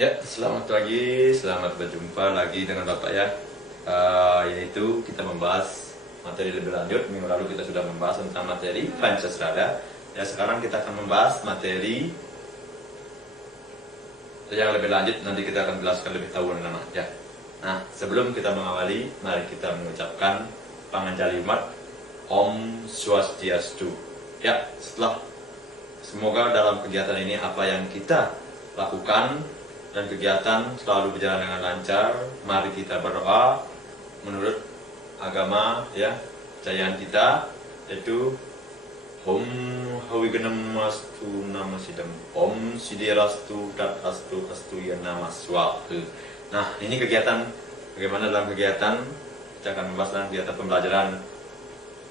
Ya, selamat pagi, selamat berjumpa lagi dengan Bapak ya. Yaitu kita membahas materi lebih lanjut. Minggu lalu kita sudah membahas tentang materi Pancasila. Ya, sekarang kita akan membahas materi yang lebih lanjut. Nanti kita akan jelaskan lebih tahu nama ya. Nah, sebelum kita mengawali, mari kita mengucapkan panganjalimat Om Swastiastu. Ya, semoga dalam kegiatan ini apa yang kita lakukan dan kegiatan selalu berjalan dengan lancar. Mari kita berdoa menurut agama ya, kepercayaan kita, yaitu Om Hawiganamastu Namasidam Om Sidirastu Tatastu Astu Yanamaswa. Nah, ini kegiatan, bagaimana dalam kegiatan, kita akan membahas tentang kegiatan pembelajaran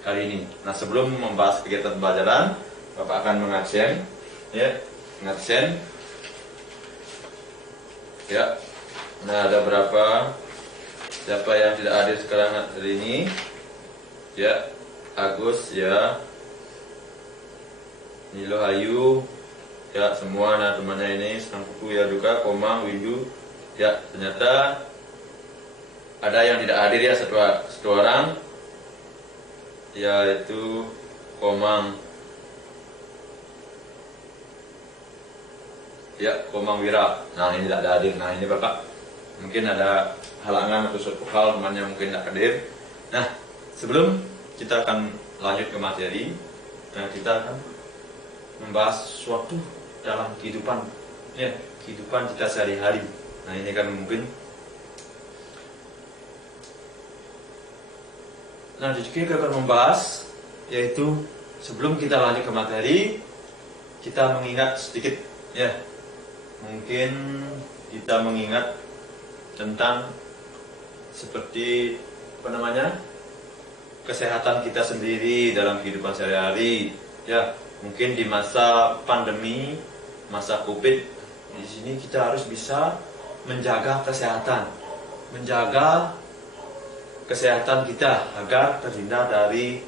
kali ini. Nah, sebelum membahas kegiatan pembelajaran, Bapak akan mengabsen ya, mengabsen ya. Nah, ada berapa, siapa yang tidak hadir sekarang hari ini ya? Agus ya, Nilo Ayu ya, semua nah temannya ini, Sangkuku ya juga, Komang, Windu ya. Ternyata ada yang tidak hadir ya, satu orang, yaitu Komang ya, Komang Wira. Nah, ini tidak ada hadir. Nah, ini Bapak mungkin ada halangan atau suatu hal, temannya mungkin tidak hadir. Nah, sebelum kita akan lanjut ke materi, nah, kita akan membahas sesuatu dalam kehidupan ya, kehidupan kita sehari-hari. Nah, ini kan mungkin, nah, kita akan membahas, yaitu sebelum kita lanjut ke materi, kita mengingat sedikit ya. Mungkin kita mengingat tentang seperti apa namanya, kesehatan kita sendiri dalam kehidupan sehari-hari ya. Mungkin di masa pandemi, masa Covid, di sini kita harus bisa menjaga kesehatan kita agar terhindar dari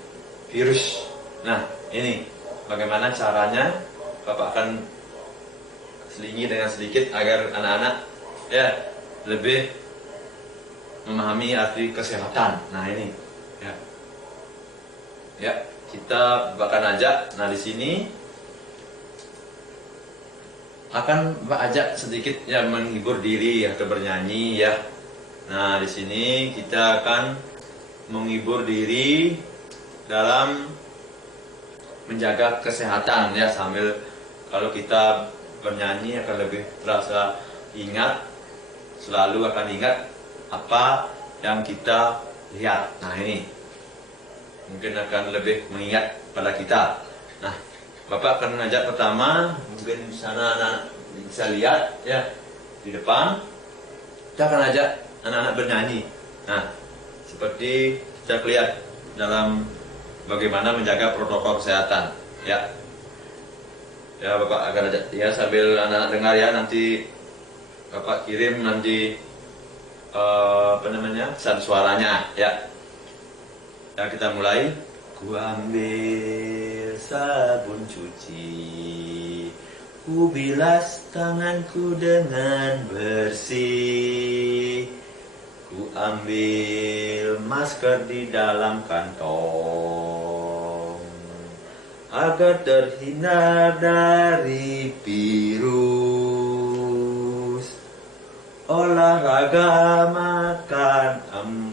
virus. Nah, ini bagaimana caranya, Bapak akan selingi dengan sedikit agar anak-anak ya lebih memahami arti kesehatan. Nah, ini ya, kita bahkan ajak. Nah, di sini akan ajak sedikit ya, menghibur diri atau bernyanyi ya. Nah, di sini kita akan menghibur diri dalam menjaga kesehatan ya, sambil kalau kita bernyanyi akan lebih terasa ingat, selalu akan ingat apa yang kita lihat. Nah, ini mungkin akan lebih mengingat pada kita. Nah, Bapak akan mengajak pertama, mungkin di sana anak-anak bisa lihat ya, di depan kita akan ajak anak-anak bernyanyi. Nah, seperti kita lihat dalam bagaimana menjaga protokol kesehatan ya. Ya, Bapak akan ajak ya, sambil anak-anak dengar ya, nanti Bapak kirim nanti apa namanya, pesan suaranya ya. Ya, kita mulai. Ku ambil sabun cuci, ku bilas tanganku dengan bersih, ku ambil masker di dalam kantong agar terhindar dari virus. Olahraga, makan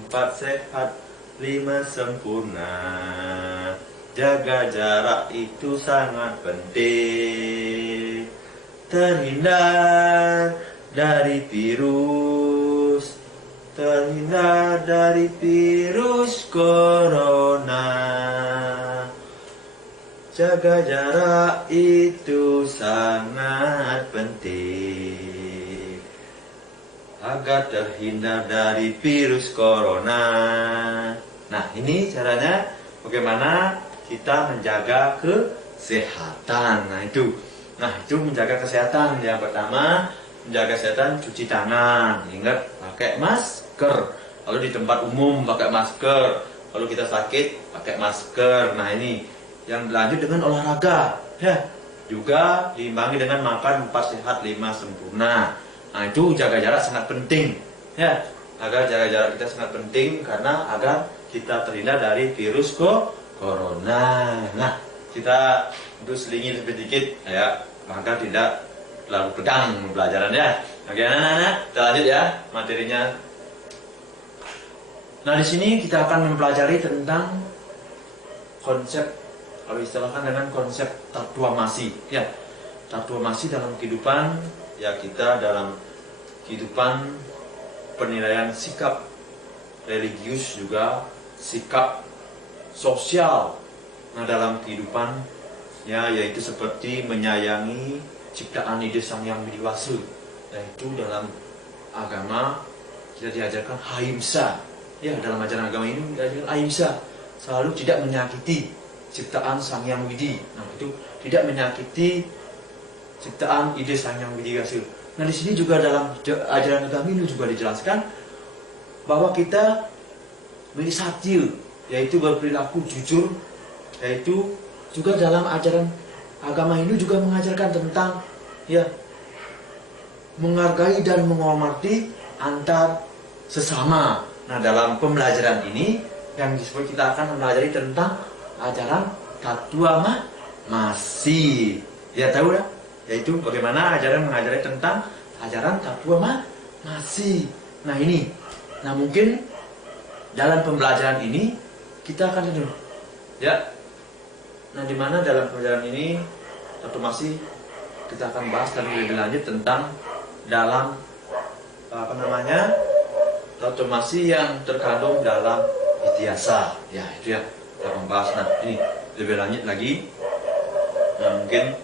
4 sehat, 5 sempurna. Jaga jarak itu sangat penting. Terhindar dari virus, terhindar dari virus corona. Jaga jarak itu sangat penting agar terhindar dari virus corona. Nah, ini caranya bagaimana kita menjaga kesehatan. Nah, itu menjaga kesehatan. Yang pertama, menjaga kesehatan, cuci tangan. Ingat, pakai masker. Lalu di tempat umum pakai masker. Kalau kita sakit, pakai masker. Nah, ini yang lanjut dengan olahraga ya, juga diimbangi dengan makan 4 sehat 5 sempurna. Nah itu jaga jarak sangat penting ya, agar jaga jarak kita sangat penting karena agar kita terhindar dari virus corona. Nah kita untuk selingi sedikit ya, agar tidak terlalu tegang pelajarannya. Oke anak-anak, kita lanjut ya materinya. Nah di sini kita akan mempelajari tentang konsep, kalau istilahkan dengan konsep tatuamasi ya. Tatuamasi dalam kehidupan ya, kita dalam kehidupan penilaian sikap religius juga sikap sosial. Nah dalam kehidupan ya, yaitu seperti menyayangi ciptaan ide Sang Yang Widi Wase, yaitu dalam agama kita diajarkan ahimsa ya. Dalam ajaran agama ini diajarkan ahimsa, selalu tidak menyakiti ciptaan Sang Yang Widi. Nah itu tidak menyakiti ciptaan ide Sang Yang Widi Wase. Nah di sini juga dalam ajaran agama ini juga dijelaskan bahwa kita memiliki satya, yaitu berperilaku jujur, yaitu juga dalam ajaran agama ini juga mengajarkan tentang ya menghargai dan menghormati antar sesama. Nah dalam pembelajaran ini yang disebut kita akan mempelajari tentang ajaran tatuamasi. Ya tahu ya, yaitu bagaimana ajaran mengajari tentang ajaran tatuamasi. Nah ini, nah mungkin dalam pembelajaran ini kita akan ya. Nah dimana dalam pembelajaran ini tatuamasi kita akan bahas dan lebih lanjut tentang dalam tatuamasi yang terkandung dalam itiasa. Ya itu ya kita membahas. Nah ini lebih lanjut lagi. Nah mungkin,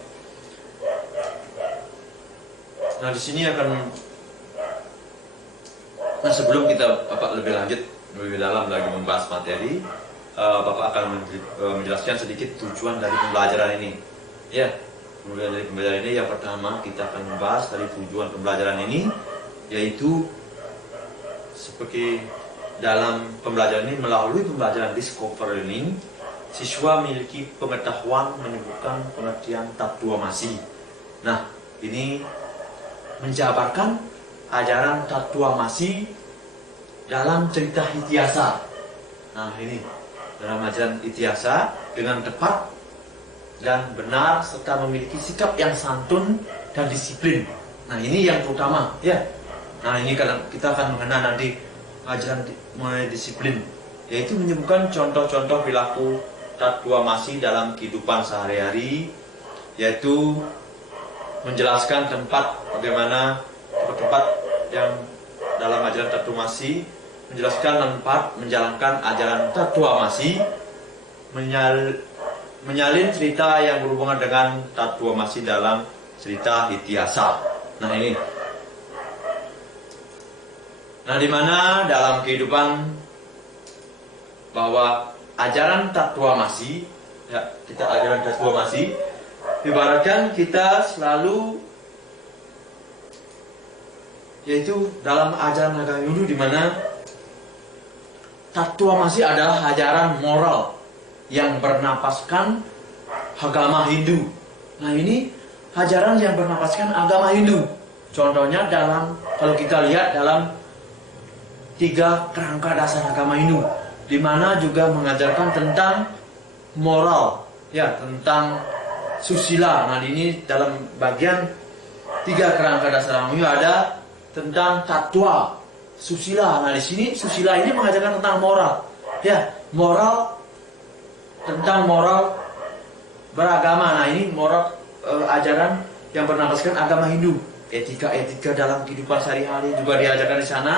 nah di sini akan, nah sebelum kita Bapak lebih lanjut lebih dalam lagi membahas materi, Bapak akan menjelaskan sedikit tujuan dari pembelajaran ini. Ya, kemudian dari pembelajaran ini yang pertama kita akan membahas dari tujuan pembelajaran ini, yaitu seperti dalam pembelajaran ini, melalui pembelajaran discover learning, siswa memiliki pengetahuan menyebutkan pengertian tatuamasi. Nah, ini menjabarkan ajaran tatuamasi dalam cerita itiasa. Nah, ini dalam ajaran itiasa dengan tepat dan benar serta memiliki sikap yang santun dan disiplin. Nah, ini yang terutama ya. Nah, ini kita akan mengenal nanti ajaran mengenai disiplin, yaitu menyebutkan contoh-contoh perilaku tatuamasi dalam kehidupan sehari-hari, yaitu menjelaskan bagaimana tempat yang dalam ajaran tatuamasi, menjelaskan tempat menjalankan ajaran tatuamasi, menyalin cerita yang berhubungan dengan tatuamasi dalam cerita itiasa. Nah ini, nah dimana dalam kehidupan bahwa ajaran tatuamasi ya, kita ajaran tatuamasi ibaratkan kita selalu, yaitu dalam ajaran agama Hindu, di mana tatuamasi adalah ajaran moral yang bernapaskan agama Hindu. Nah ini ajaran yang bernapaskan agama Hindu. Contohnya kalau kita lihat dalam 3 kerangka dasar agama Hindu, di mana juga mengajarkan tentang moral ya, tentang susila. Nah ini dalam bagian 3 kerangka dasar agama Hindu ada tentang tatwa, susila. Nah di sini susila ini mengajarkan tentang moral ya, moral, tentang moral beragama. Nah ini moral ajaran yang bernapaskan agama Hindu. Etika-etika dalam kehidupan sehari-hari juga diajarkan di sana.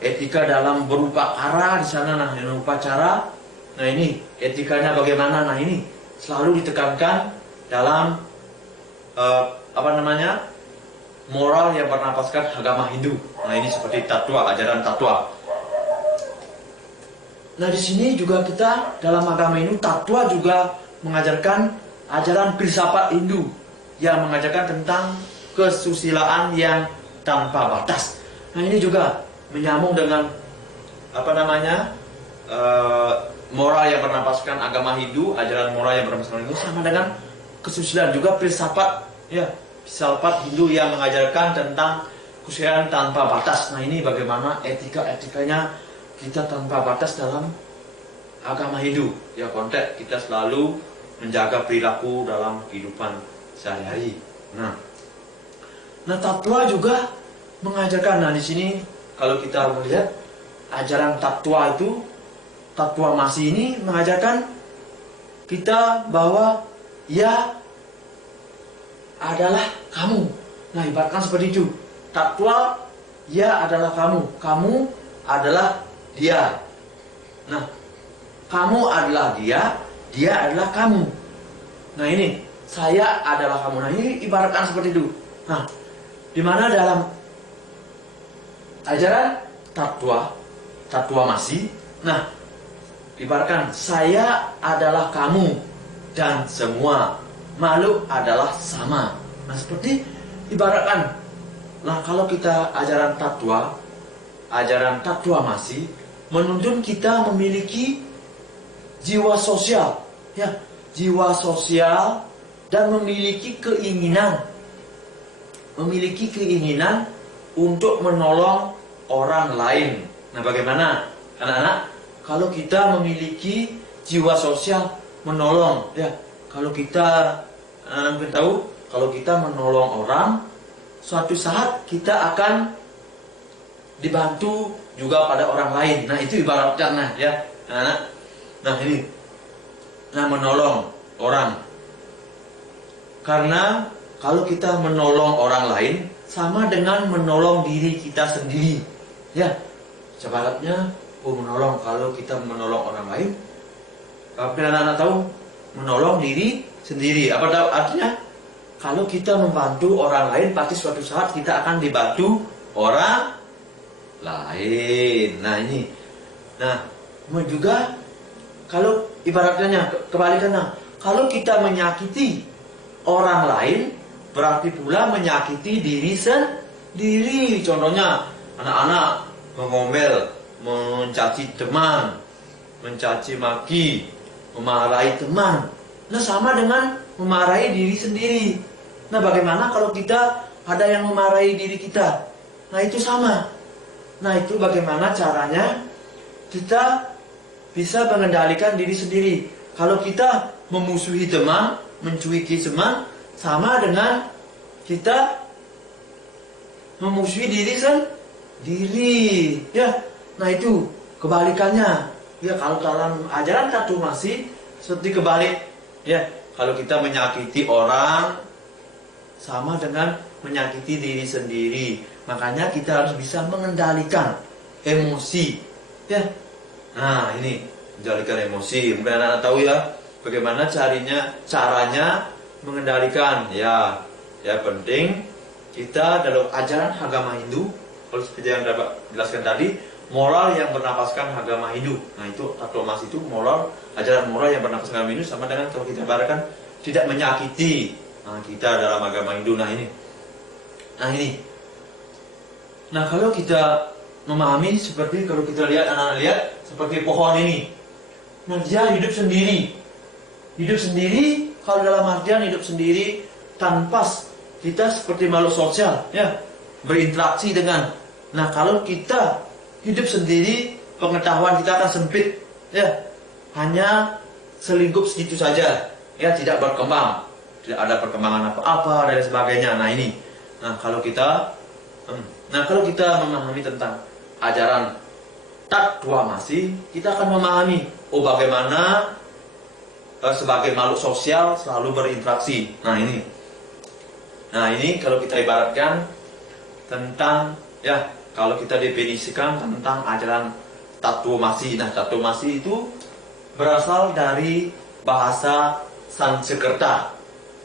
Etika dalam berupacara di sana, nah dengan upacara. Nah ini etikanya bagaimana. Nah ini selalu ditekankan dalam moral yang bernapaskan agama Hindu. Nah ini seperti tatwa, ajaran tatwa. Nah di sini juga kita dalam agama Hindu, tatwa juga mengajarkan ajaran filsafat Hindu yang mengajarkan tentang kesusilaan yang tanpa batas. Nah ini juga menyambung dengan moral yang bernapaskan agama Hindu, ajaran moral yang bernapaskan Hindu sama dengan kesusilaan juga filsafat ya, filsafat Hindu yang mengajarkan tentang kekhusyuan tanpa batas. Nah ini bagaimana etika-etikanya kita tanpa batas dalam agama Hindu. Ya konteks kita selalu menjaga perilaku dalam kehidupan sehari-hari. Nah Tattwa juga mengajarkan. Nah di sini kalau kita melihat ajaran Tattwa itu, Tattwa Masi ini mengajarkan kita bahwa ya adalah kamu. Nah ibaratkan seperti itu. Tattwa ya adalah kamu, kamu adalah dia. Nah kamu adalah dia, dia adalah kamu. Nah ini saya adalah kamu. Nah ini ibaratkan seperti itu. Nah dimana dalam ajaran Tattwa Masi, nah ibaratkan saya adalah kamu dan semua makhluk adalah sama. Nah seperti ibaratkan, nah kalau kita ajaran Tattwa Masi menuntun kita memiliki jiwa sosial, ya jiwa sosial dan memiliki keinginan untuk menolong orang lain. Nah bagaimana anak-anak kalau kita memiliki jiwa sosial menolong, ya kalau kita tahu kalau kita menolong orang, suatu saat kita akan dibantu juga pada orang lain. Nah itu ibaratnya ya anak-anak. Nah ini, nah menolong orang, karena kalau kita menolong orang lain sama dengan menolong diri kita sendiri. Ya, sebaliknya menolong, kalau kita menolong orang lain, tapi anak-anak tahu menolong diri sendiri. Apa tahu artinya? Kalau kita membantu orang lain, pasti suatu saat kita akan dibantu orang lain. Nah ini, nah juga kalau ibaratnya kebalikannya, kalau kita menyakiti orang lain, berarti pula menyakiti diri sendiri. Contohnya anak-anak mengomel, mencaci teman, mencaci maki, memarahi teman. Nah sama dengan memarahi diri sendiri. Nah bagaimana kalau kita ada yang memarahi diri kita? Nah itu sama. Nah itu bagaimana caranya kita bisa mengendalikan diri sendiri. Kalau kita memusuhi teman, mencuiki teman, sama dengan kita memusuhi diri sendiri. Ya, nah itu kebalikannya. Ya kalau dalam ajaran Tattwa Masi seperti kebalik. Ya, kalau kita menyakiti orang sama dengan menyakiti diri sendiri. Makanya kita harus bisa mengendalikan emosi. Ya. Nah, ini mengendalikan emosi. Mungkin anak-anak tahu ya bagaimana caranya mengendalikan. Ya penting kita dalam ajaran agama Hindu, kalau seperti yang dapat jelaskan tadi, moral yang bernapaskan agama Hindu. Nah itu Tattwa Masi itu moral, ajaran moral yang bernapaskan agama Hindu sama dengan kalau kita ibaratkan tidak menyakiti kita dalam agama Hindu. Nah kalau kita memahami seperti kalau kita lihat, anak-anak lihat seperti pohon ini. Nah dia hidup sendiri. Kalau dalam artian hidup sendiri tanpa kita seperti makhluk sosial, ya berinteraksi dengan. Nah kalau kita hidup sendiri, pengetahuan kita akan sempit, ya hanya selingkup segitu saja, ya tidak berkembang, tidak ada perkembangan apa-apa dan sebagainya. Nah ini, kalau kita memahami tentang ajaran Tattwa Masi, kita akan memahami bagaimana sebagai makhluk sosial selalu berinteraksi. Nah ini kalau kita ibaratkan tentang, ya kalau kita definisikan tentang ajaran Tattwa Masi. Nah Tattwa Masi itu berasal dari bahasa Sanskerta,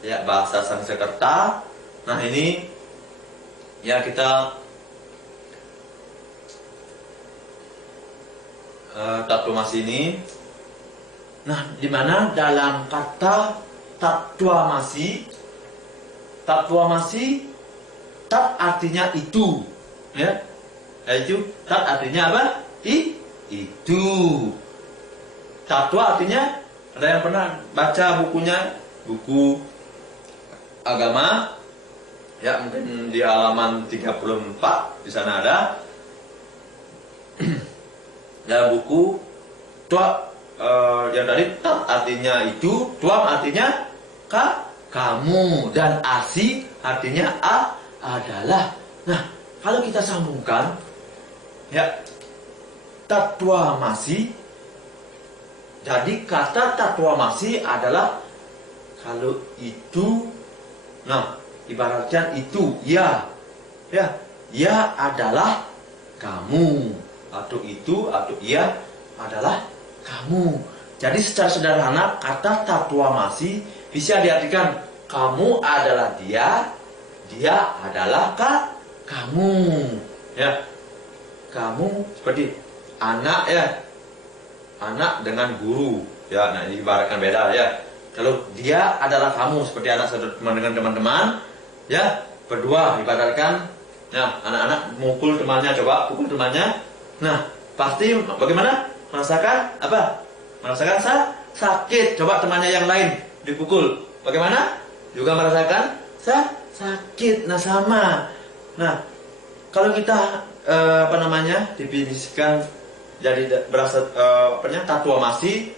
ya bahasa Sanskerta. Nah ini ya kita Tattwa Masi ini, nah dimana dalam kata Tattwa Masi, tat artinya itu, ya itu tat artinya apa? Itu. Tattwa artinya, ada yang pernah baca buku agama Ya, mungkin di halaman 34 di sana ada. Ya, buku tua yang tadi tat artinya itu, tuang artinya kamu, dan asi artinya adalah. Nah, kalau kita sambungkan, ya, tatwa masih. Jadi kata tatwa masih adalah kalau itu, nah, ibaratkan itu, ya, adalah kamu, atau itu, atau ia adalah kamu. Jadi secara sederhana kata tatwa masih bisa diartikan kamu adalah dia adalah kamu. Ya, kamu seperti anak, ya, anak dengan guru. Ya, nah ini ibaratkan beda, ya. Kalau dia adalah kamu seperti anak dengan teman-teman, ya, berdua ibaratkan. Nah, anak-anak mukul temannya, coba pukul temannya. Nah, pasti bagaimana? Merasakan apa? Merasakan sakit. Coba temannya yang lain dipukul, bagaimana? Juga merasakan sakit. Nah, sama. Nah, kalau kita definisikan jadi berasa tatwa masih,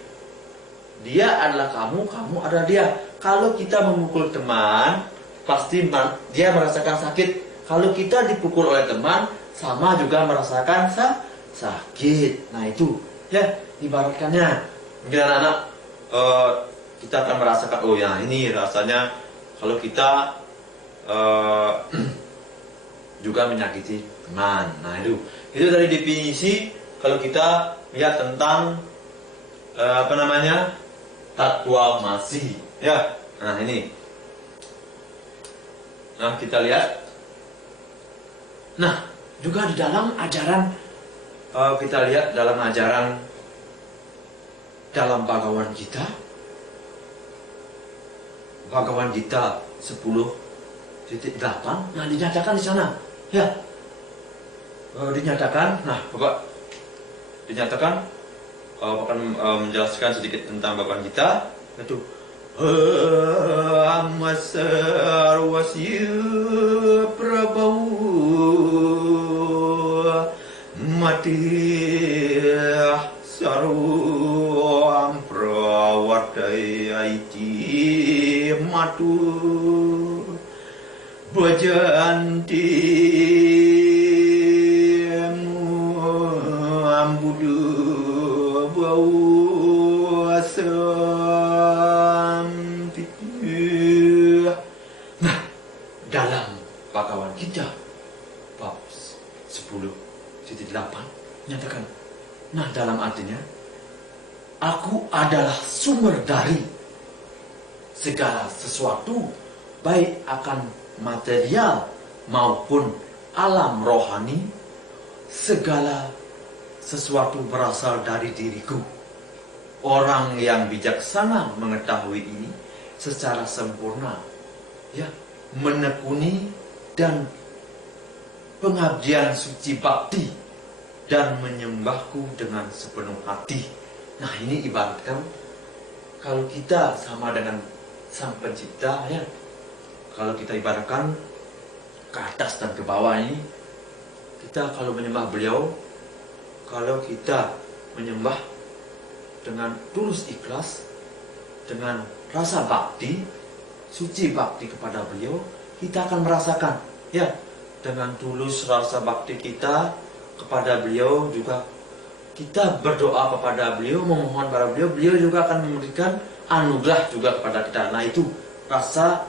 dia adalah kamu adalah dia. Kalau kita memukul teman, pasti dia merasakan sakit. Kalau kita dipukul oleh teman, sama juga merasakan sakit. Nah, itu, ya, ibaratkannya. Mungkin anak-anak kita akan merasakan, oh ya, ini rasanya kalau kita juga menyakiti teman. Nah, itu dari definisi kalau kita lihat tentang tatwa masih, ya. Nah, ini. Nah, kita lihat. Nah, juga di dalam ajaran, kita lihat dalam ajaran dalam Bhagavad Gita 10.8. Nah, dinyatakan di sana, ya, dinyatakan. Nah, Bapak dinyatakan akan menjelaskan sedikit tentang Bhagavad Gita, yaitu Amasarwasya Prabhu Mati Sarvam Pravartayaiti Matu Bajanti Ambudu Nah, dalam Bhagavad Gita bab 10.8 nyatakan, nah, dalam artinya, aku adalah sumber dari segala sesuatu, baik akan material maupun alam rohani. Segala sesuatu berasal dari diriku. Orang yang bijaksana mengetahui ini secara sempurna, ya, menekuni dan pengabdian suci bakti dan menyembahku dengan sepenuh hati. Nah, ini ibaratkan kalau kita sama dengan Sang Pencipta, ya. Kalau kita ibaratkan ke atas dan ke bawah ini, kita kalau menyembah beliau, kalau kita menyembah dengan tulus ikhlas, dengan rasa bakti, suci bakti kepada beliau, kita akan merasakan, ya, dengan tulus rasa bakti kita kepada beliau, juga kita berdoa kepada beliau, memohon kepada beliau, beliau juga akan memberikan anugerah juga kepada kita. Nah, itu rasa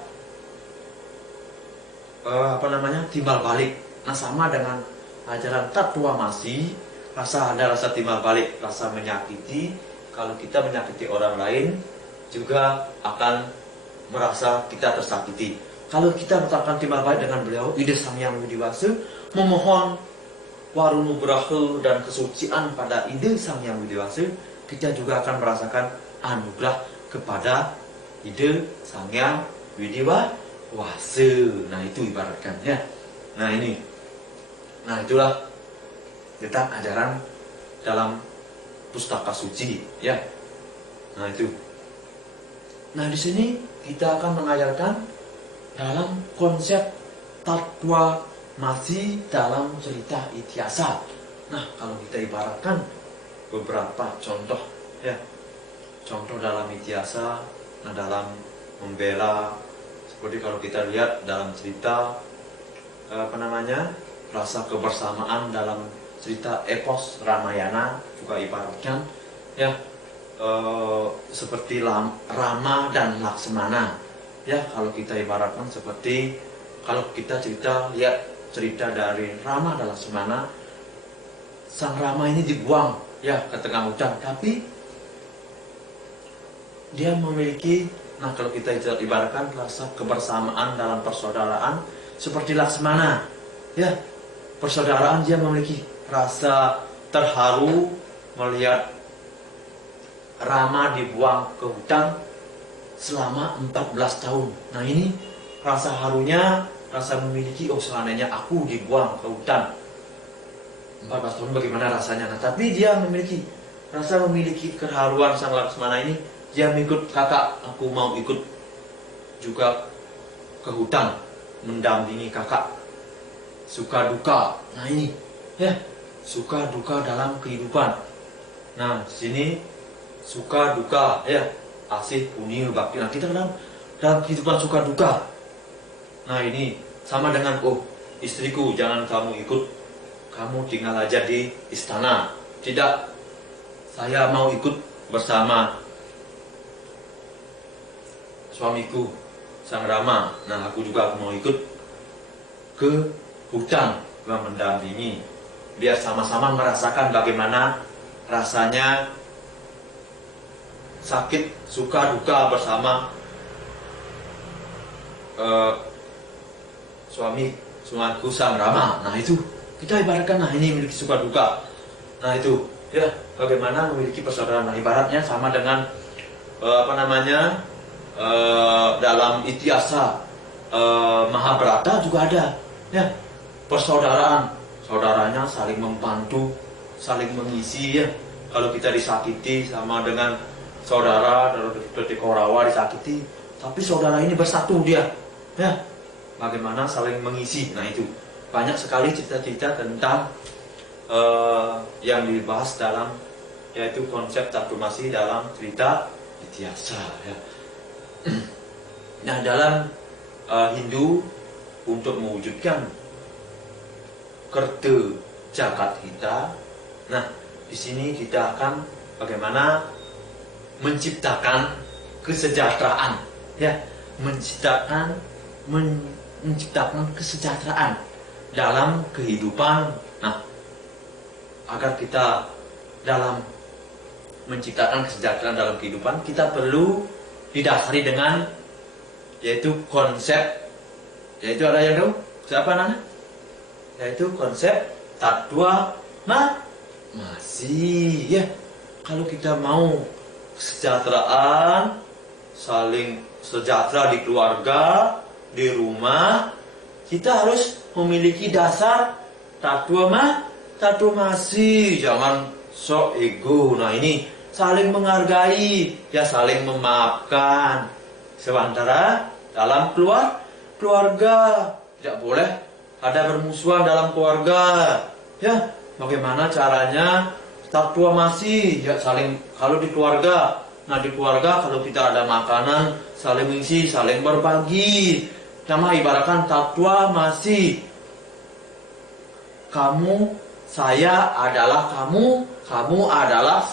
timbal balik. Nah, sama dengan ajaran tatwa masih, ada rasa timbal balik, rasa menyakiti. Kalau kita menyakiti orang lain, juga akan merasa kita tersakiti. Kalau kita melakukan timbal balik dengan beliau, Ida Sang Hyang Widiwasa, memohon warunugraha dan kesucian pada Ida Sang Hyang Widiwasa, kita juga akan merasakan anugerah kepada Ida Sang Hyang Widiwasa. Nah, itu ibaratkannya. Nah, ini. Nah, itulah tentang ajaran dalam pustaka suci, ya. Nah, itu. Nah, di sini kita akan mengajarkan dalam konsep Tatwa masih dalam cerita Ityasa. Nah, kalau kita ibaratkan beberapa contoh, ya, contoh dalam Ityasa, nah dalam membela, seperti kalau kita lihat dalam cerita rasa kebersamaan dalam cerita epos Ramayana juga ibaratkan, ya, seperti Rama dan Laksmana, ya, kalau kita ibaratkan seperti kalau kita lihat cerita dari Rama dan Laksmana, sang Rama ini dibuang, ya, ke tengah hutan, tapi dia memiliki, nah kalau kita ibaratkan rasa kebersamaan dalam persaudaraan seperti Laksmana, ya, persaudaraan, dia memiliki rasa terharu melihat Rama dibuang ke hutan selama 14 tahun. Nah ini rasa harunya, rasa memiliki, oh seandainya aku dibuang ke hutan 14 tahun bagaimana rasanya. Nah tapi dia memiliki keharuan sang Laksmana ini, dia mengikut kakak, aku mau ikut juga ke hutan mendampingi kakak, suka duka. Nah ini, ya, suka duka dalam kehidupan. Nah sini suka duka, ya, asih punil bakti. Nah kita dalam kehidupan suka duka. Nah ini sama dengan, oh istriku jangan kamu ikut, kamu tinggal aja di istana. Tidak, saya mau ikut bersama suamiku sang Rama. Nah aku juga mau ikut ke hutan mendampingi, biar sama-sama merasakan bagaimana rasanya sakit suka duka bersama suamiku sang Rama. Nah itu kita ibaratkan, nah ini memiliki suka duka. Nah itu, ya, bagaimana memiliki persaudaraan. Nah ibaratnya sama dengan dalam Ityasa Mahabharata juga ada, ya, persaudaraan, saudaranya saling membantu, saling mengisi, ya. Kalau kita disakiti sama dengan saudara, seperti Kaurawa disakiti, tapi saudara ini bersatu dia, ya, bagaimana saling mengisi. Nah itu banyak sekali cerita-cerita tentang yang dibahas dalam, yaitu konsep tatvamasi dalam cerita Ityasa, ya. Nah dalam Hindu, untuk mewujudkan Kerta Jagat Hita, nah di sini kita akan bagaimana menciptakan kesejahteraan, ya, menciptakan kesejahteraan dalam kehidupan. Nah agar kita dalam menciptakan kesejahteraan dalam kehidupan, kita perlu didasari dengan, yaitu konsep, yaitu ada yang tahu siapa nana, yaitu konsep Tatwa Masi, ya. Kalau kita mau kesejahteraan, saling sejahtera di keluarga, di rumah, kita harus memiliki dasar Tatwamasi. Jangan sok ego. Nah ini saling menghargai, ya, saling memaafkan. Sementara dalam keluarga tidak boleh ada bermusuhan dalam keluarga, ya. Bagaimana caranya Tatwamasi, ya, saling, kalau di keluarga, nah di keluarga kalau kita ada makanan, saling mengisi, saling berbagi. Nama ibaratkan Tatwamasi. Kamu, saya adalah kamu, kamu adalah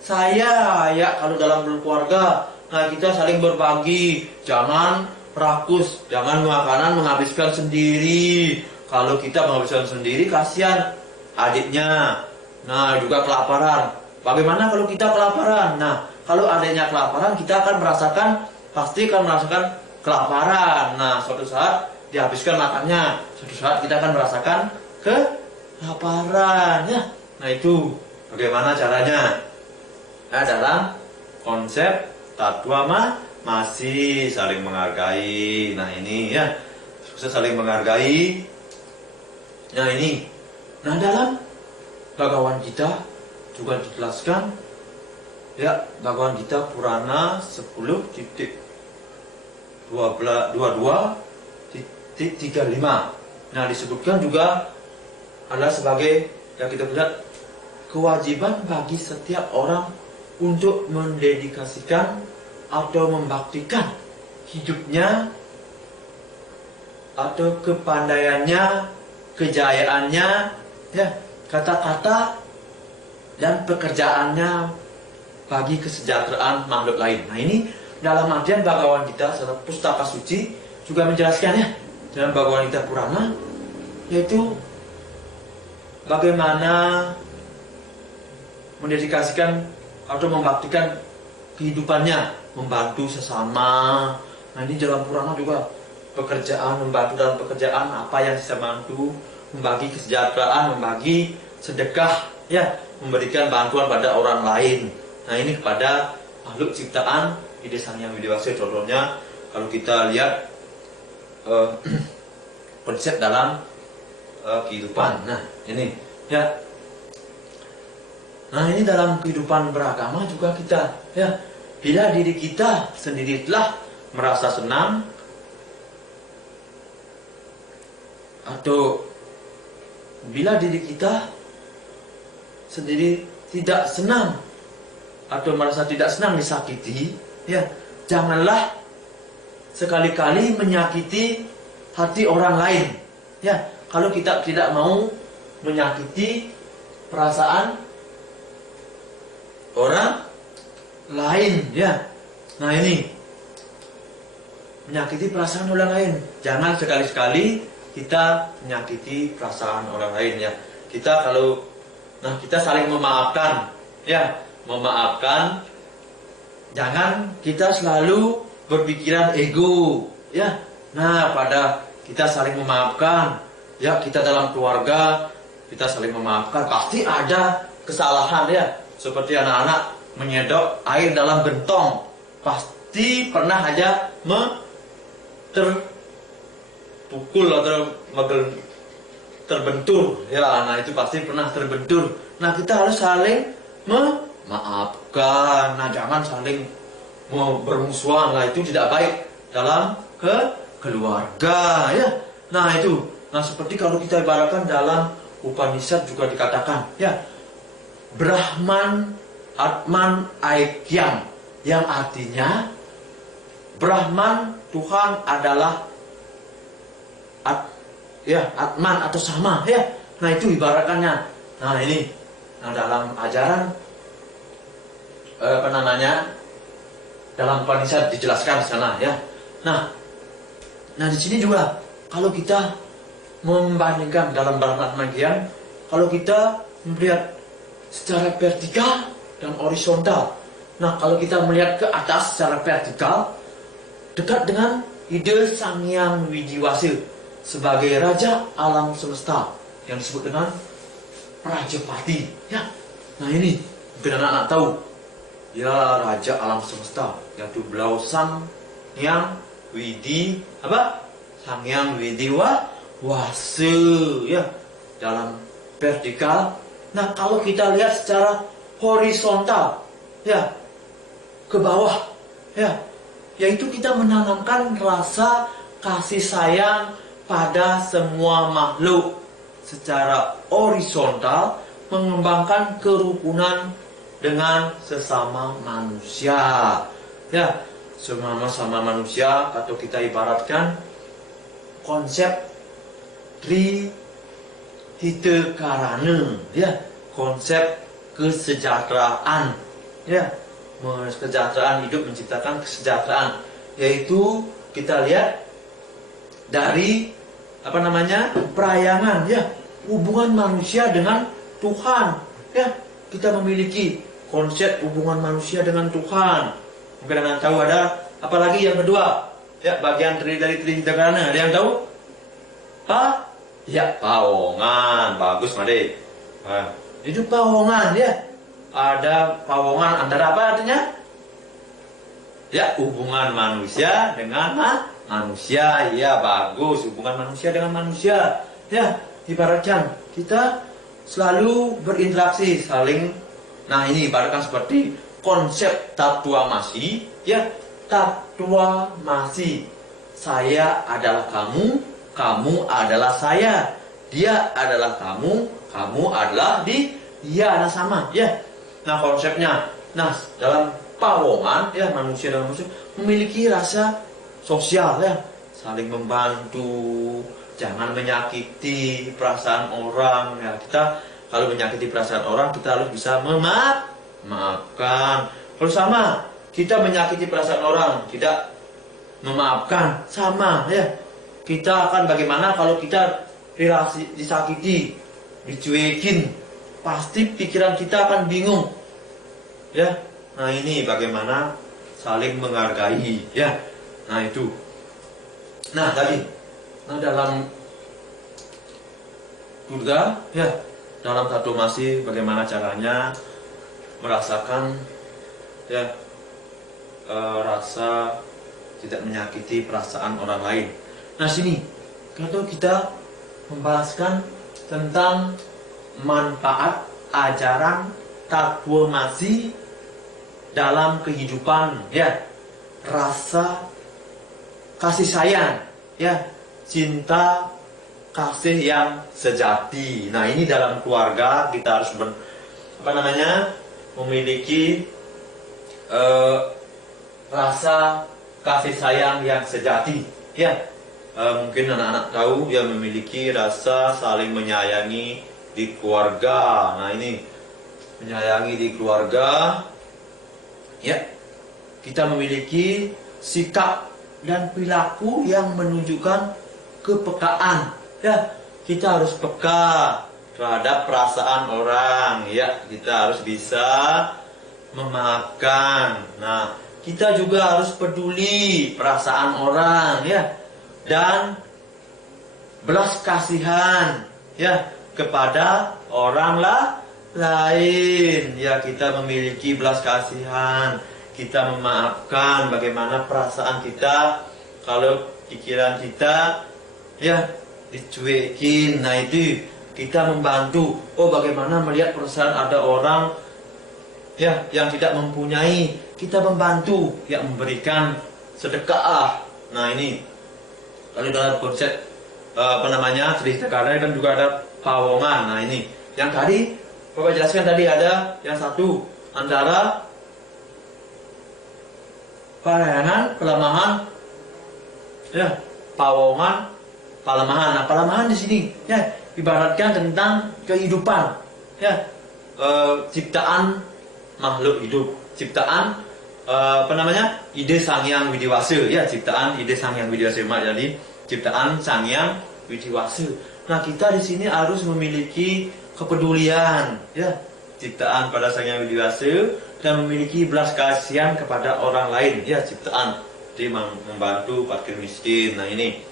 saya, ya. Kalau dalam keluarga, nah kita saling berbagi, jangan rakus, jangan makanan menghabiskan sendiri. Kalau kita menghabiskan sendiri, kasihan adiknya. Nah juga kelaparan. Bagaimana kalau kita kelaparan? Nah kalau adiknya kelaparan, kita akan pasti akan merasakan kelaparan. Nah suatu saat dihabiskan makannya, suatu saat kita akan merasakan kelaparan, ya. Nah itu bagaimana caranya? Nah dalam konsep Tatwamasi, saling menghargai. Nah ini, ya, sukses saling menghargai. Nah ini, nah dalam Bhagavad Gita juga dijelaskan, ya, Bhagavad Gita Purana 10.22 35. Nah, disebutkan juga adalah sebagai yang kita lihat kewajiban bagi setiap orang untuk mendedikasikan atau membaktikan hidupnya atau kepandaiannya, kejayaannya, ya, kata-kata dan pekerjaannya bagi kesejahteraan makhluk lain. Nah, ini dalam artian Bhagavad Gita atau pustaka suci juga menjelaskannya dalam Bhagavad Gita Purana, yaitu bagaimana mendedikasikan atau membaktikan kehidupannya, membantu sesama. Nah, ini dalam Purana juga pekerjaan, membantu dalam pekerjaan apa yang bisa bantu, membagi kesejahteraan, membagi sedekah, ya, memberikan bantuan pada orang lain. Nah, ini kepada makhluk ciptaan di Sang Hyang Widiwasa. Contohnya kalau kita lihat konsep dalam kehidupan. Nah, ini ya. Nah, ini dalam kehidupan beragama juga kita, ya, bila diri kita sendiri telah merasa senang atau bila diri kita sendiri tidak senang atau merasa tidak senang disakiti, ya, janganlah sekali-kali menyakiti hati orang lain. Ya, kalau kita tidak mau menyakiti perasaan orang lain, ya. Nah, ini menyakiti perasaan orang lain. Jangan sekali-sekali kita menyakiti perasaan orang lain, ya. Kita kita saling memaafkan, ya, memaafkan. Jangan kita selalu berpikiran ego, ya. Nah, pada kita saling memaafkan, ya, kita dalam keluarga kita saling memaafkan. Pasti ada kesalahan, ya. Seperti anak-anak menyedot air dalam gentong, pasti pernah aja terpukul atau terbentur, ya. Nah, itu pasti pernah terbentur. Nah, kita harus saling memaafkan. Nah, jangan saling bermusuhan. Nah, itu tidak baik dalam keluarga, ya. Nah, itu. Nah, seperti kalau kita ibaratkan dalam Upanishad juga dikatakan, ya, Brahman Atman Aikyam, yang artinya Brahman, Tuhan adalah Atman atau sama, ya. Nah, itu ibaratkannya. Nah, ini. Nah, dalam ajaran dalam Upanishad dijelaskan di sana, ya. Nah, di sini juga kalau kita membandingkan dalam Brahman Atman, kalau kita melihat secara vertikal dan horizontal. Nah, kalau kita melihat ke atas secara vertikal, dekat dengan ide Sang Hyang Widiwasa sebagai Raja Alam Semesta yang disebut dengan Prajapati, ya. Nah, ini biar anak-anak tahu, ya, Raja Alam Semesta, yaitu beliau Sang Hyang Sang Hyang Widiwasa, ya, dalam vertikal. Nah, kalau kita lihat secara horizontal, ya, ke bawah, ya, yaitu kita menanamkan rasa kasih sayang pada semua makhluk secara horizontal, mengembangkan kerukunan dengan sesama manusia, ya, sama manusia. Atau kita ibaratkan konsep Trihitakarana, ya, konsep kesejahteraan, ya, kesejahteraan hidup, menciptakan kesejahteraan, yaitu kita lihat dari perayangan, ya, hubungan manusia dengan Tuhan, ya. Kita memiliki konsep hubungan manusia dengan Tuhan. Mungkin anda tahu ada apalagi yang kedua, ya, bagian dari Trihitakarana. Ada yang tahu? Ya, pawongan. Bagus, Made. Nah, itu pawongan, ya. Ada pawongan antara apa artinya? Ya, hubungan manusia dengan manusia. Ya, bagus, hubungan manusia dengan manusia. Ya, ibaratkan kita selalu berinteraksi, saling. Nah, ini ibaratkan seperti konsep Tattwamasi, ya. Tattwamasi, saya adalah kamu, kamu adalah saya, dia adalah kamu adalah dia, nah sama ya. Nah konsepnya, nah dalam pawongan ya, manusia dan manusia memiliki rasa sosial ya, saling membantu, jangan menyakiti perasaan orang ya. Kita kalau menyakiti perasaan orang, kita harus bisa memaafkan. Kalau sama kita menyakiti perasaan orang, tidak memaafkan, sama ya. Kita akan bagaimana kalau kita disakiti, dicuekin, pasti pikiran kita akan bingung ya. Nah ini bagaimana saling menghargai ya. Nah itu. Nah tadi, nah dalam surga ya, dalam satu masih bagaimana caranya merasakan ya, rasa tidak menyakiti perasaan orang lain. Nah sini kalau kita membahaskan tentang manfaat ajaran takwamasi dalam kehidupan ya, rasa kasih sayang ya, cinta kasih yang sejati. Nah ini dalam keluarga kita harus memiliki rasa kasih sayang yang sejati ya. Mungkin anak-anak tahu ya, memiliki rasa saling menyayangi di keluarga. Nah ini menyayangi di keluarga ya, kita memiliki sikap dan perilaku yang menunjukkan kepekaan ya. Kita harus peka terhadap perasaan orang ya, kita harus bisa memaafkan. Nah kita juga harus peduli perasaan orang ya, dan belas kasihan ya kepada orang lain ya. Kita memiliki belas kasihan, kita memaafkan. Bagaimana perasaan kita kalau pikiran kita ya dicuekin, nah itu kita membantu. Oh bagaimana melihat perasaan ada orang ya yang tidak mempunyai, kita membantu ya, memberikan sedekah. Nah ini kalau dalam konsep cerita karya kan juga ada pawongan. Nah ini yang tadi Bapak jelaskan, tadi ada yang satu antara pelayanan, pelemahan ya, pawongan, palemahan. Nah palemahan di sini ya ibaratkan tentang kehidupan ya, ciptaan makhluk hidup, ciptaan ide Sang Hyang Widiwasa ya, ciptaan ide Sang Hyang Widiwasa. Jadi ciptaan Sang Hyang Widiwasa. Nah kita di sini harus memiliki kepedulian ya, ciptaan pada Sang Hyang Widiwasa, dan memiliki belas kasihan kepada orang lain ya, ciptaan jadi membantu fakir miskin. Nah ini,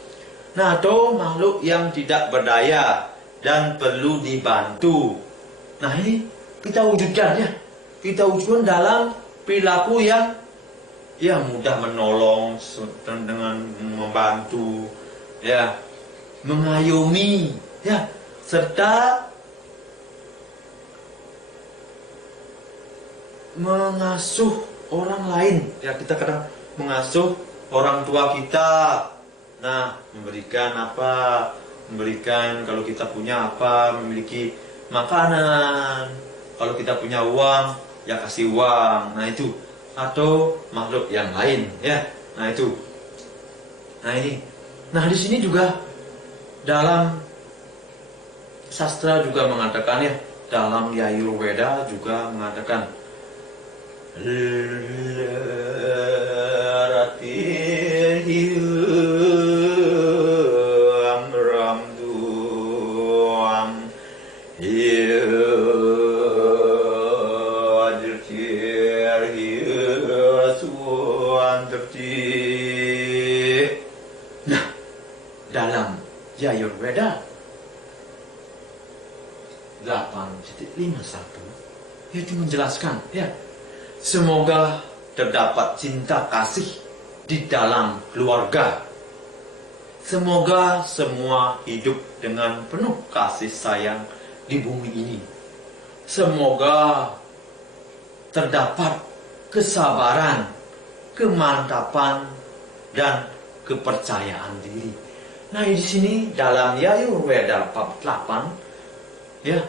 nah atau makhluk yang tidak berdaya dan perlu dibantu. Nah ini kita wujudkan ya, kita wujudkan dalam perilaku yang ya mudah menolong dengan membantu ya, mengayomi ya, serta mengasuh orang lain ya. Kita kadang mengasuh orang tua kita. Nah memberikan apa, memberikan kalau kita punya apa, memiliki makanan. Kalau kita punya uang ya kasih uang. Nah itu, atau makhluk yang lain ya. Nah itu. Nah ini. Nah di sini juga dalam sastra juga mengatakan ya, dalam Yajurveda juga mengatakan Nah, dalam Yajurveda 8.51 itu menjelaskan ya, semoga terdapat cinta kasih di dalam keluarga. Semoga semua hidup dengan penuh kasih sayang di bumi ini. Semoga terdapat kesabaran, kemantapan, dan kepercayaan diri. Nah, di sini dalam Yayurveda bab 8 ya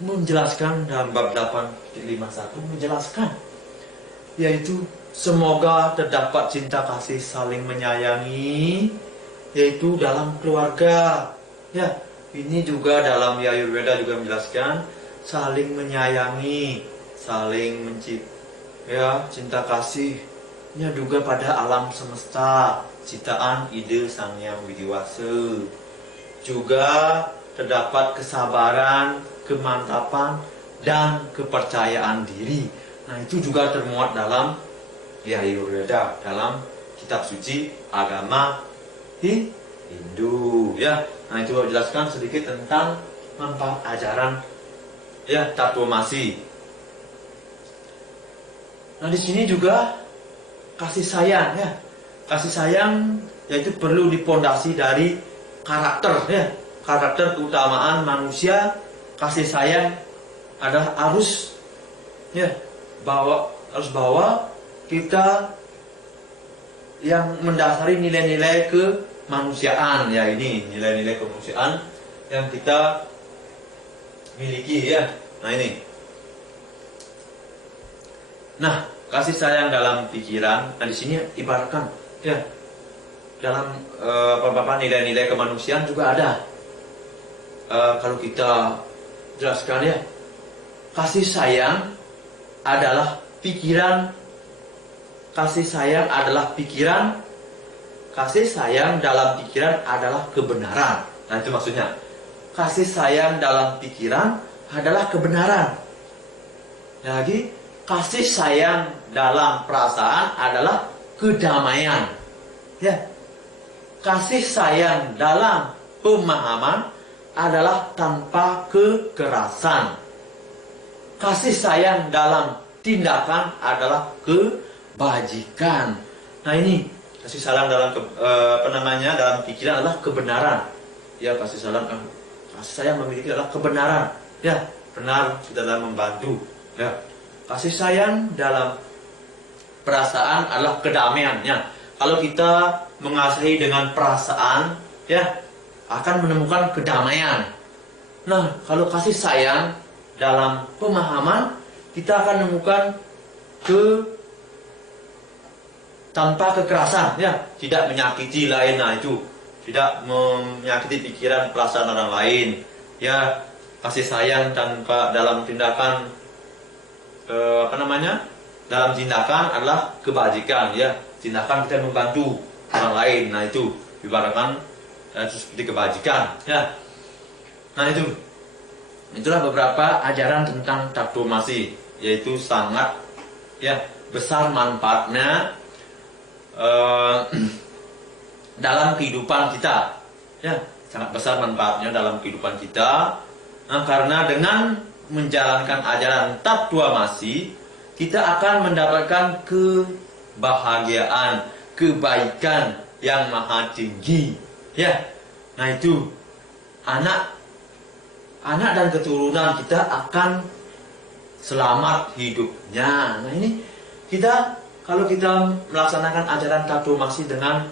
menjelaskan, dalam bab 8.51 menjelaskan, yaitu semoga terdapat cinta kasih saling menyayangi, yaitu dalam keluarga. Ya, ini juga dalam Yayurveda juga menjelaskan saling menyayangi, saling cinta kasihnya juga pada alam semesta, ciptaan ide Sang Hyang Widiwasa. Juga terdapat kesabaran, kemantapan, dan kepercayaan diri. Nah, itu juga termuat dalam Yayurveda, dalam kitab suci agama Hindu. Ya, nah itu jelaskan sedikit tentang manfaat ajaran Tatvamasi. Nah, di sini juga kasih sayang ya. Kasih sayang yaitu perlu dipondasi dari karakter ya. Karakter keutamaan manusia, kasih sayang adalah harus bawa kita yang mendasari nilai-nilai kemanusiaan ya, ini nilai-nilai kemanusiaan yang kita miliki ya. Nah, ini. Nah, kasih sayang dalam pikiran. Nah, di sini ibaratkan ya dalam nilai-nilai kemanusiaan juga ada. Kalau kita jelaskan ya, kasih sayang adalah pikiran, kasih sayang adalah pikiran, kasih sayang dalam pikiran adalah kebenaran. Nah, itu maksudnya. Kasih sayang dalam pikiran adalah kebenaran. Lagi, kasih sayang dalam perasaan adalah kedamaian. Ya. Kasih sayang dalam pemahaman adalah tanpa kekerasan. Kasih sayang dalam tindakan adalah kebajikan. Nah, ini kasih sayang dalam dalam pikiran adalah kebenaran. Ya, kasih sayang memiliki adalah kebenaran. Ya, benar kita dalam membantu. Ya, kasih sayang dalam perasaan adalah kedamaian. Ya, kalau kita mengasihi dengan perasaan, ya akan menemukan kedamaian. Nah, kalau kasih sayang dalam pemahaman, kita akan menemukan tanpa kekerasan, ya, tidak menyakiti lain. Nah, itu tidak menyakiti pikiran perasaan orang lain. Ya, kasih sayang tanpa dalam tindakan dalam tindakan adalah kebajikan, ya. Tindakan kita membantu orang lain. Nah, itu ibaratkan seperti kebajikan, ya. Nah, itulah beberapa ajaran tentang Tatvamasi, yaitu sangat besar manfaatnya dalam kehidupan kita, ya, sangat besar manfaatnya dalam kehidupan kita. Nah, karena dengan menjalankan ajaran Tatvamasi, kita akan mendapatkan kebahagiaan, kebaikan yang maha tinggi. Ya, nah itu anak dan keturunan kita akan selamat hidupnya. Nah, ini kalau kita melaksanakan ajaran Tatvamasi dengan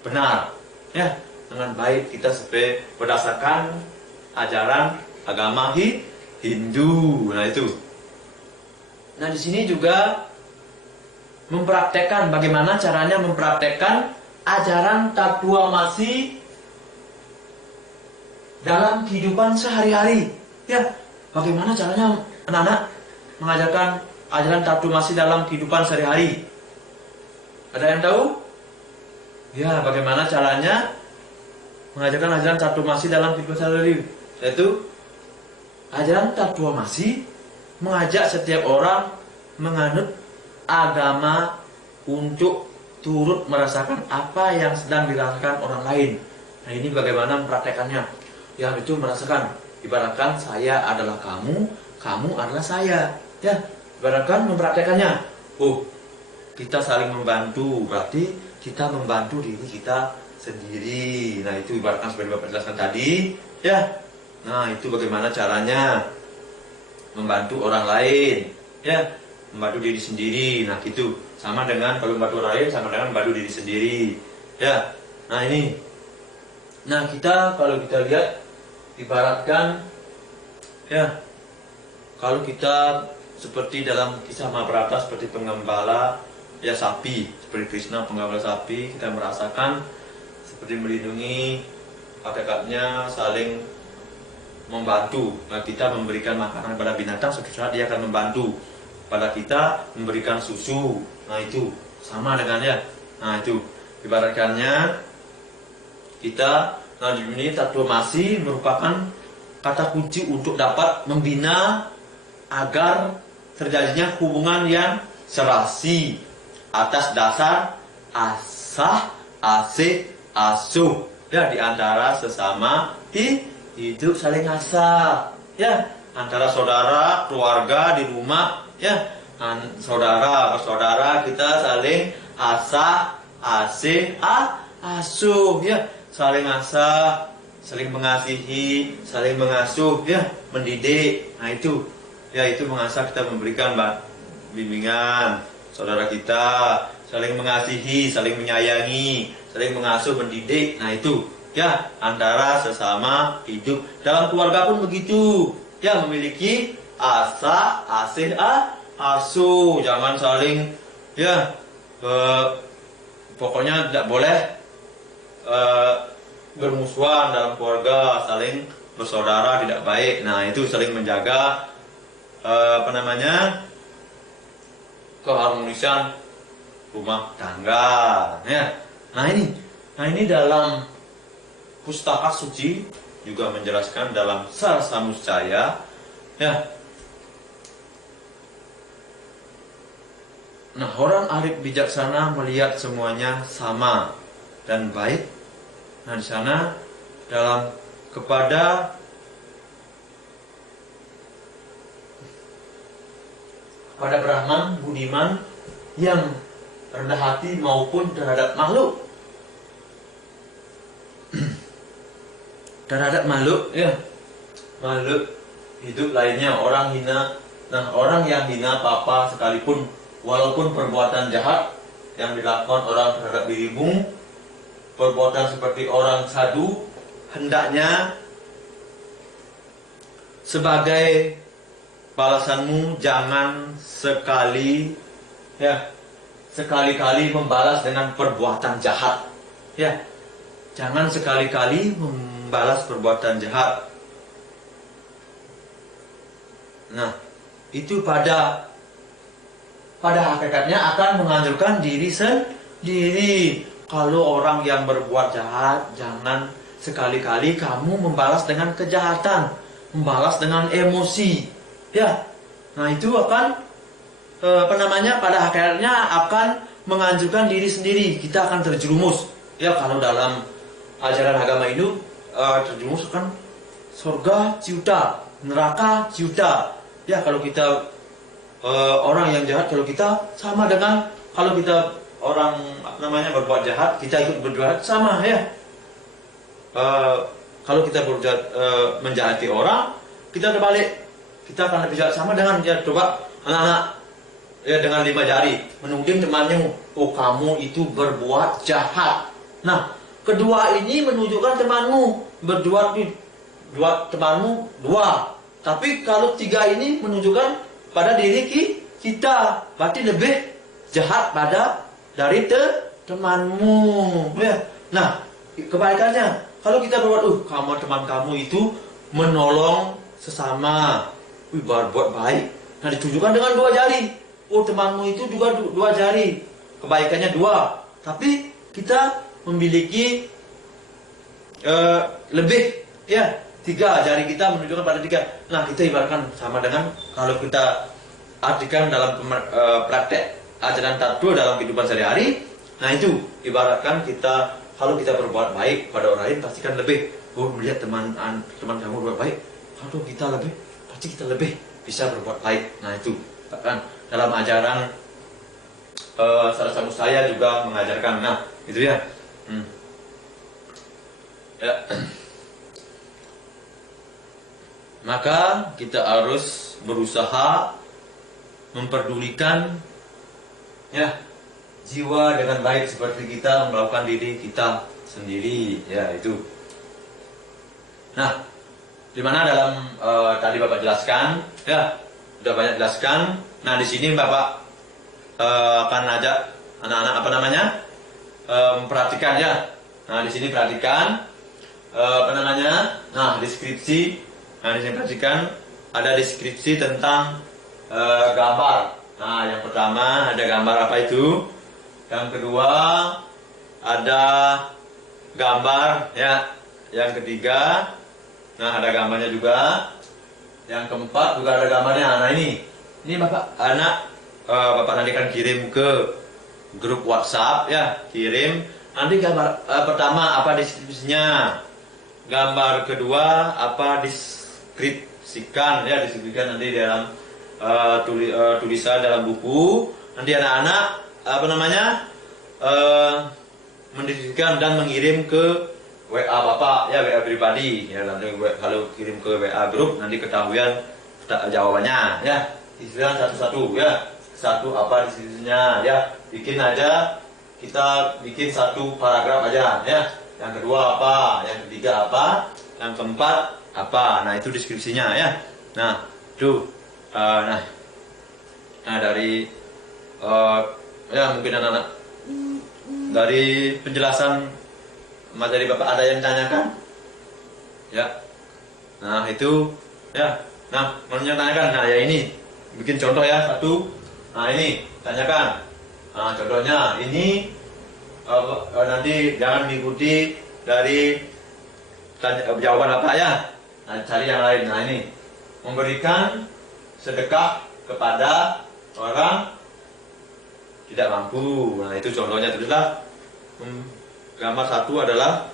benar, ya, dengan baik, kita sesuai berdasarkan ajaran agama Hindu. Nah, itu. Nah, di sini juga mempraktekkan bagaimana caranya mempraktekkan ajaran Tatvamasi dalam kehidupan sehari-hari. Ya, bagaimana caranya anak-anak mengajarkan ajaran Tatvamasi dalam kehidupan sehari-hari? Ada yang tahu? Ya, bagaimana caranya mengajarkan ajaran Tatvamasi dalam kehidupan sehari-hari? Yaitu ajaran Tatvamasi mengajak setiap orang menganut agama untuk turut merasakan apa yang sedang dirasakan orang lain. Nah, ini bagaimana mempraktekannya? Yang itu merasakan, ibaratkan saya adalah kamu, kamu adalah saya. Ya, ibaratkan mempraktekannya. Oh, kita saling membantu, berarti kita membantu diri kita sendiri. Nah, itu ibaratkan seperti Bapak jelaskan tadi. Ya, nah itu bagaimana caranya membantu orang lain. Ya, membantu diri sendiri. Nah, gitu. Sama dengan kalau membantu orang lain, sama dengan membantu diri sendiri. Ya, nah ini Nah, kalau kita lihat, ibaratkan ya, kalau kita seperti dalam kisah Mahabharata, seperti penggembala ya sapi, seperti Krishna penggembala sapi, kita merasakan seperti melindungi kakak-kakaknya, saling membantu. Nah, kita memberikan makanan pada binatang, suatu saat dia akan membantu pada kita, memberikan susu. Nah, itu sama dengan ya. Nah, itu ibaratkannya kita, nah ini tatvamasi merupakan kata kunci untuk dapat membina agar terjadinya hubungan yang serasi atas dasar asah, asih, asuh ya, di antara sesama hidup saling asah ya, antara saudara, keluarga di rumah ya, saudara bersaudara kita saling asah, asih, asuh ya, saling asah, saling mengasihi, saling mengasuh ya, mendidik. Nah, itu ya, itu mengasah, kita memberikan bimbingan saudara kita, saling mengasihi, saling menyayangi, saling mengasuh, mendidik. Nah, itu ya, antara sesama hidup. Dalam keluarga pun begitu ya, memiliki asah, asih, asuh. Jangan saling ya, pokoknya tidak boleh bermusuhan dalam keluarga, saling bersaudara tidak baik. Nah, itu saling menjaga keharmonisan rumah tangga ya. Nah, ini dalam pustaka suci juga menjelaskan dalam Sarsamuscaya ya. Nah, orang arif bijaksana melihat semuanya sama dan baik. Nah, di sana dalam kepada Brahman budiman yang rendah hati maupun terhadap makhluk. Terhadap makhluk ya, makhluk hidup lainnya, orang hina. Nah, orang yang hina apa sekalipun, walaupun perbuatan jahat yang dilakukan orang terhadap dirimu, perbuatan seperti orang sadu, hendaknya sebagai balasanmu jangan sekali-kali membalas dengan perbuatan jahat ya. Jangan sekali-kali membalas perbuatan jahat. Nah, itu pada hakikatnya akan menganjurkan diri sendiri. Kalau orang yang berbuat jahat, jangan sekali-kali kamu membalas dengan kejahatan, membalas dengan emosi ya. Nah, itu akan pada hakikatnya akan menganjurkan diri sendiri. Kita akan terjerumus ya, kalau dalam ajaran agama itu terjerumus kan surga ciuta, neraka ciuta ya. Kalau kita orang yang jahat, kalau kita sama dengan kalau kita orang berbuat jahat, kita ikut berbuat sama ya. Kalau kita berbuat menjahati orang, kita terbalik, kita akan lebih jahat. Sama dengan ya, coba anak-anak ya, dengan 5 jari menuding temannya, oh kamu itu berbuat jahat. Nah, kedua ini menunjukkan temanmu berdua, temanmu 2. Tapi kalau 3 ini menunjukkan pada diri kita, berarti lebih jahat dari temanmu ya. Nah, kebaikannya kalau kita berbuat, kamu teman kamu itu menolong sesama, berbuat baik. Nah, ditunjukkan dengan 2 jari. Oh, temanmu itu juga 2 jari, kebaikannya 2. Tapi kita memiliki lebih ya, 3 jari kita menunjukkan pada 3. Nah, kita ibaratkan sama dengan kalau kita artikan dalam praktek ajaran tattoo dalam kehidupan sehari-hari. Nah, itu ibaratkan kita, kalau kita berbuat baik pada orang lain, pastikan lebih melihat teman kamu berbuat baik, kalau pasti kita lebih bisa berbuat baik. Nah, itu kan dalam ajaran Sarsamuscaya juga mengajarkan. Nah, itu ya. Ya. Maka kita harus berusaha memperdulikan ya jiwa dengan baik, seperti kita melakukan diri kita sendiri ya. Itu Nah, di mana dalam tadi Bapak jelaskan, ya, sudah banyak jelaskan. Nah, di sini Bapak akan ajak anak-anak apa namanya, memperhatikan ya. Nah, di sini perhatikan apa namanya, nah deskripsi. Nah, di sini perhatikan ada deskripsi tentang gambar. Nah, yang pertama ada gambar apa itu? Yang kedua ada gambar ya. Yang ketiga, nah ada gambarnya juga. Yang keempat juga ada gambarnya. Nah ini Bapak Bapak nanti kan kirim ke grup WhatsApp ya, kirim. Nanti gambar pertama apa deskripsinya, gambar kedua apa deskripsikan ya, deskripsikan nanti dalam tulisan dalam buku. Nanti anak-anak apa namanya mendeskripsikan dan mengirim ke WA Bapak ya, WA pribadi ya. Nanti kalau kirim ke WA grup nanti ketahuan jawabannya ya. Istilah satu-satu ya. Satu apa deskripsinya ya. Bikin aja, kita bikin satu paragraf aja ya. Yang kedua apa, yang ketiga apa, yang keempat apa. Nah, itu deskripsinya ya. Nah, itu nah dari ya mungkin anak-anak dari penjelasan materi Bapak ada yang tanyakan? Ya. Nah, itu ya. Nah, mau tanyakan. Nah, ya ini bikin contoh ya, satu. Nah, ini tanyakan. Nah, contohnya ini nanti jangan mengikuti dari jawaban apa ya. Nah, cari yang lain. Nah, ini memberikan sedekah kepada orang tidak mampu. Nah, itu contohnya, tulislah. Gambar satu adalah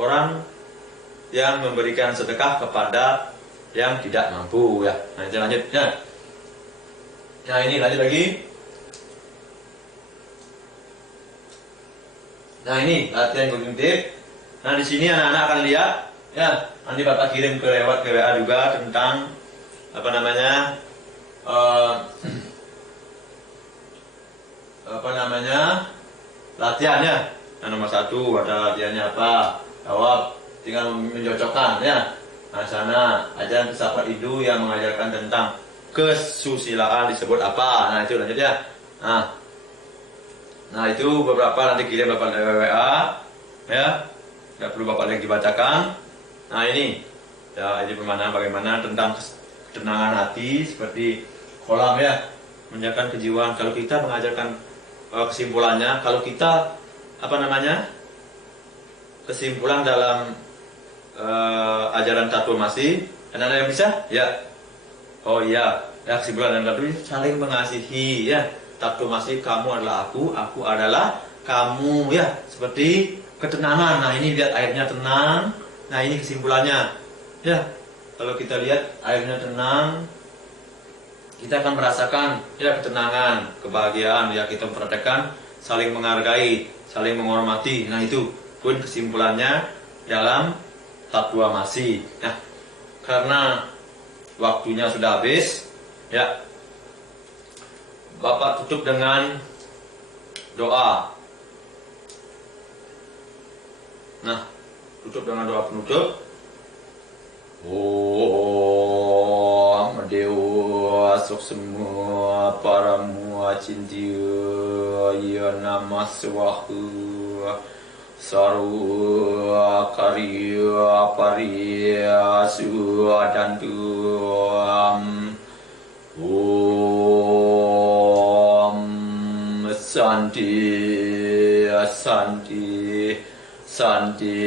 orang yang memberikan sedekah kepada yang tidak mampu ya. Nah, itu lanjut ya. Nah, ini lanjut lagi. Nah, ini latihan kognitif. Nah, di sini anak-anak akan lihat ya. Nanti Bapak kirim ke lewat ke WA juga tentang apa namanya latihannya. Nah, nomor satu ada latihannya apa? Jawab, tinggal mencocokkan ya. Nah, sana ajaran filsafat Hindu yang mengajarkan tentang kesusilaan disebut apa? Nah, itu lanjut ya. Nah itu beberapa nanti kirim Bapak lewat WA ya. Nggak perlu Bapak lagi bacakan. Nah, ini ya, ini bagaimana tentang ketenangan hati seperti kolam ya, menjaga kejiwaan. Kalau kita mengajarkan kesimpulannya, kalau kita apa namanya kesimpulan dalam ajaran tatvamasi, ada yang bisa ya. Oh iya ya, kesimpulan dalam tatvamasi saling mengasihi ya. Tatvamasi, kamu adalah aku adalah kamu ya, seperti ketenangan. Nah, ini lihat airnya tenang. Nah, ini kesimpulannya ya. Kalau kita lihat airnya tenang, kita akan merasakan ya ketenangan, kebahagiaan ya. Kita mempraktekkan saling menghargai, saling menghormati. Nah, itu pun kesimpulannya dalam tatvamasi. Nah, karena waktunya sudah habis ya, Bapak tutup dengan doa. Nah, tutup dengan doa penutup. Om Dewa Sok semua para mua cintia ya nama swahu sarwa karya pariya dan tuam. Santi, Santi, Santi.